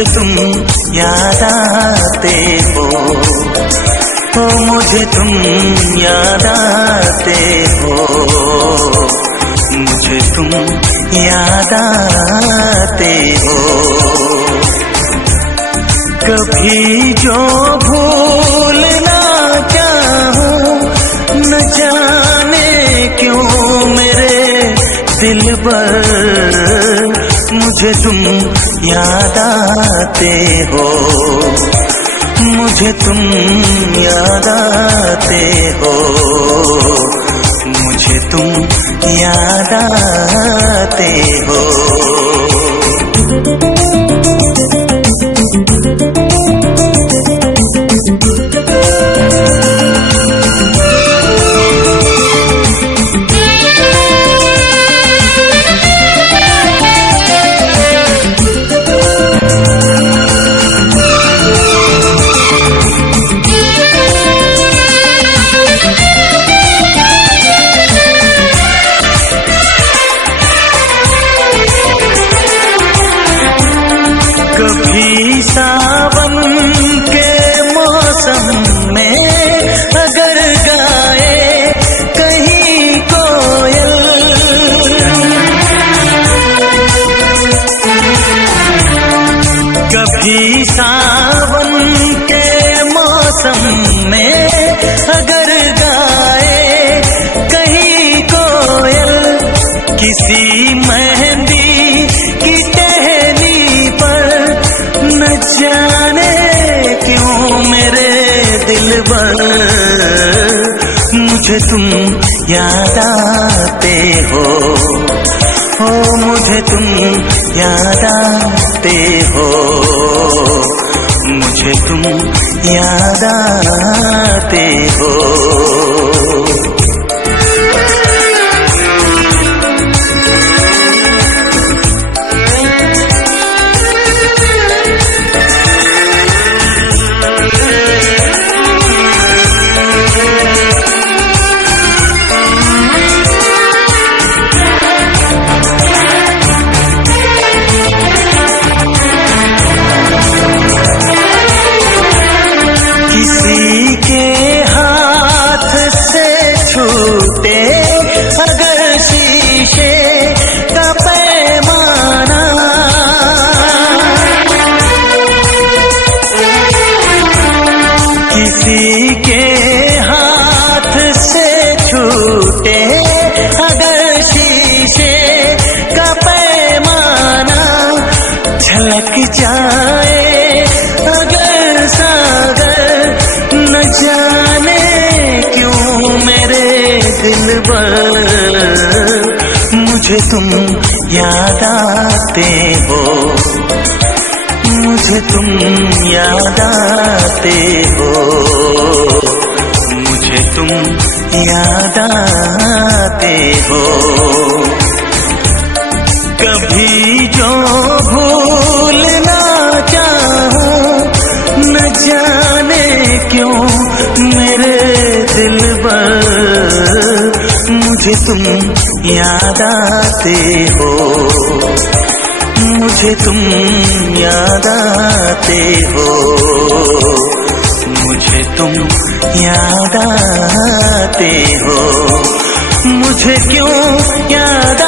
मुझे तुम याद आते हो, मुझे तुम याद आते हो, मुझे तुम याद आते हो। कभी जो भूलना चाहूं न जाने क्यों मेरे दिलबर, मुझे तुम याद आते हो, मुझे तुम याद आते हो, मुझे तुम याद आते हो। कभी सावन के मौसम में अगर गाए कहीं कोयल, कभी सावन के मौसम में अगर गाए कहीं कोयल, किसी मेहंदी की टहनी पर न जाने क्यों मेरे दिलबर, मुझे तुम याद आते हो, मुझे तुम याद आते हो, मुझे तुम याद आते हो। किसी के हाथ से छूटे अगर शीशे का पैमाना, किसी के हाथ से छूटे अगर शीशे का पैमाना, झलक जाए अगर सागर, न जाने क्यों मेरे दिलबर, मुझे तुम याद आते हो, मुझे तुम याद आते हो, मुझे तुम याद आते हो। कभी जो भूलना चाहूं न जाने क्यों मेरे दिलबर, मुझे तुम याद आते हो, मुझे तुम याद आते हो, मुझे तुम याद आते हो, मुझे क्यों याद